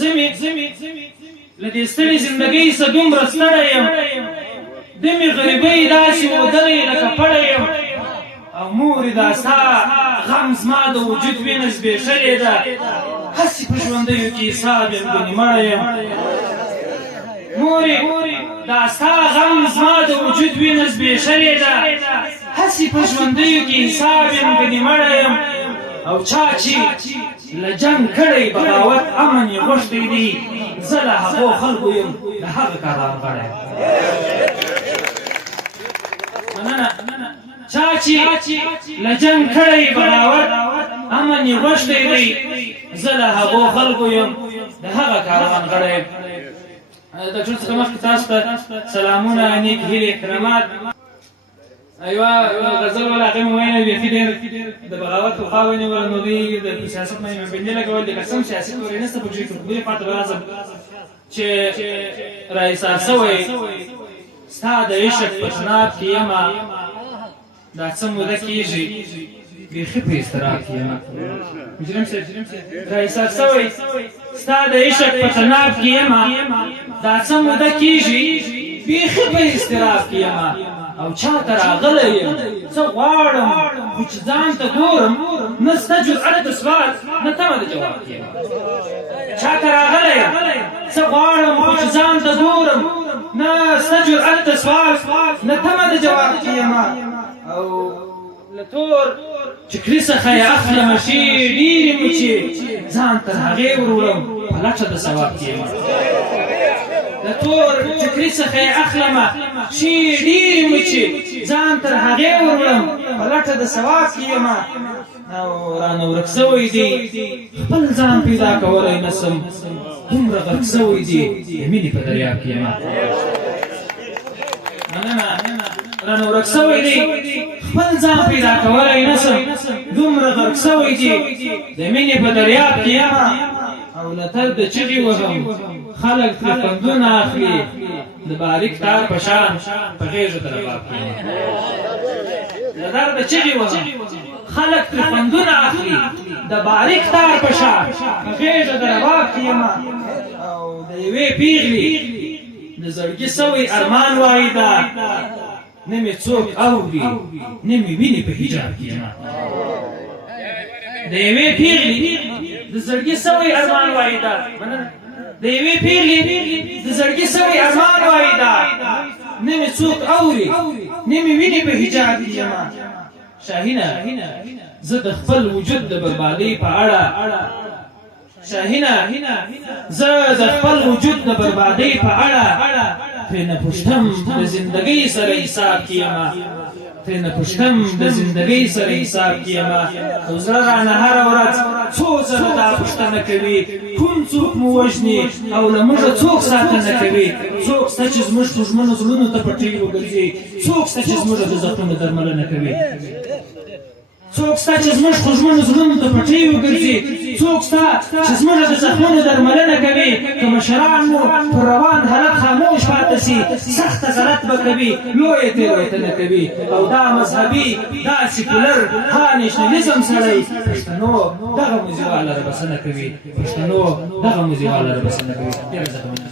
زمي له دې ستړې زندګۍ څه دومره ستړی یم د مې غریبۍ داسې ودرې لکه پړی یم او مورې دا ستا غم زما د وجود وینه زبېښلې ده هسې په ژوندیو کې حساب یم ګنې مړی یم مورې دا ستا غم زما د وجود وینه زبېښلې ده هسې په ژوندیو کې حساب یم ګنې مړی یم او چا چې له جنګ کړی بغاوت امن یې غوښتی دی زه له هغو خلکو یم د هغه کاران غړی مننه چا چې له جنګ کړی بغاوت امن یې غوښتی دی زه له هغو خلکو یم د هغه کاروان غړی یم د ټول څخه مخکې تاسو ته سلامونه نیک هیلې احترامات ایوه غزل ولا هغې مې ویلی بیخي ډېر د بغاوت پخوا ونیول نو دوی د سیاست نه یې بندي لګول د قسم سیاست ورې نشته پکښې تر خبرې پاته به راځم چې راایسار شوی ستا د عشق په تناب کې یمه دا څه موده کېږي بیخي په اضطراب کې یمه مجرم صاحب راایسار شوی ستا د عشق په تناب کې یمه دا څه موده کېږي بیخي په اضطراب کې یمه او چا ته راغلی یم څه غواړم خو چې ځان ته ګورم نه سته جرأت د سوال نه تمه د جواب کې یم چا ته راغلی یم څه غواړم خو چې ځان ته ګورم نه سته جرأت د سوال نه تمه د جواب کې یم او له تور چکلي څخه یې اخلمه شي ډېرې مچې ځان تر هغې وروړم په لټه د ثواب کې یم د تور چکري څخه یې اخلمه چې ډېرې مچې ځان تر هغې وروړم په لټه د ثواب کې یمه او رانه ورک شوی دی خپل ځان پیدا کولی نسم دومره غرق شوی دی د مینې په دریاب کې یمه مننه رانه ورک شوی دی خپل ځان پیدا کولی نسم دومره غرق شوی دی د مینې په دریاب کې یمه او له تل د چغې وهم خلک ترې خوندونه اخلي د باریک تار په شان په غېږو د رباب کې له درده چغې وهم خلک ترې خوندونه اخلي د باریک تار په شان په غېږو د رباب کې یمه او د یوې پیغلې د زړګي سوی ارمان وایي ده نه مې څوک اوري نه مې ویني په حجاب کې یمه د یوې پیغلې د زړګي سوی ارمان وایي ده د یوې پیغلې د زړګي سوی ارمان وایي ده نه مې څوک اوري نه مې ویني په حجاب کې یمه شاهینه زه د خپل وجود د بربادۍ په اړه شاهینه زه د خپل وجود د بربادۍ په اړه ترې نه پوښتم د زندګۍ سره حساب کې یمه ترې نه پوښتم د زندګۍ سره حساب کې یمه او زړه رانه هره ورځ څو ځله دا پوښتنه کوي کوم څوک مو وژني او له موږه څوک ساتنه کوي څوک شته چې زموږ دښمنو زړونو ته پټۍ وګرځي څوک شته چې زموږ د زخمونو درملنه کوي څوک شته چې زموږ دښمنو زړونو ته پټۍ وګرځي څوک شته چې زموږ د زخمونو درملنه کوي که مشران مو پر روان حالت خاموش پاتې سي سخته غلط به کوي لویه تېروتنه کوي او دا مذهبي دا سیکولر ها نېشنلیزم سړی پښتنو دغه موزیواله رابسنه کوي پښتنو دغه موزیواله رابسنه کوي ډېره زه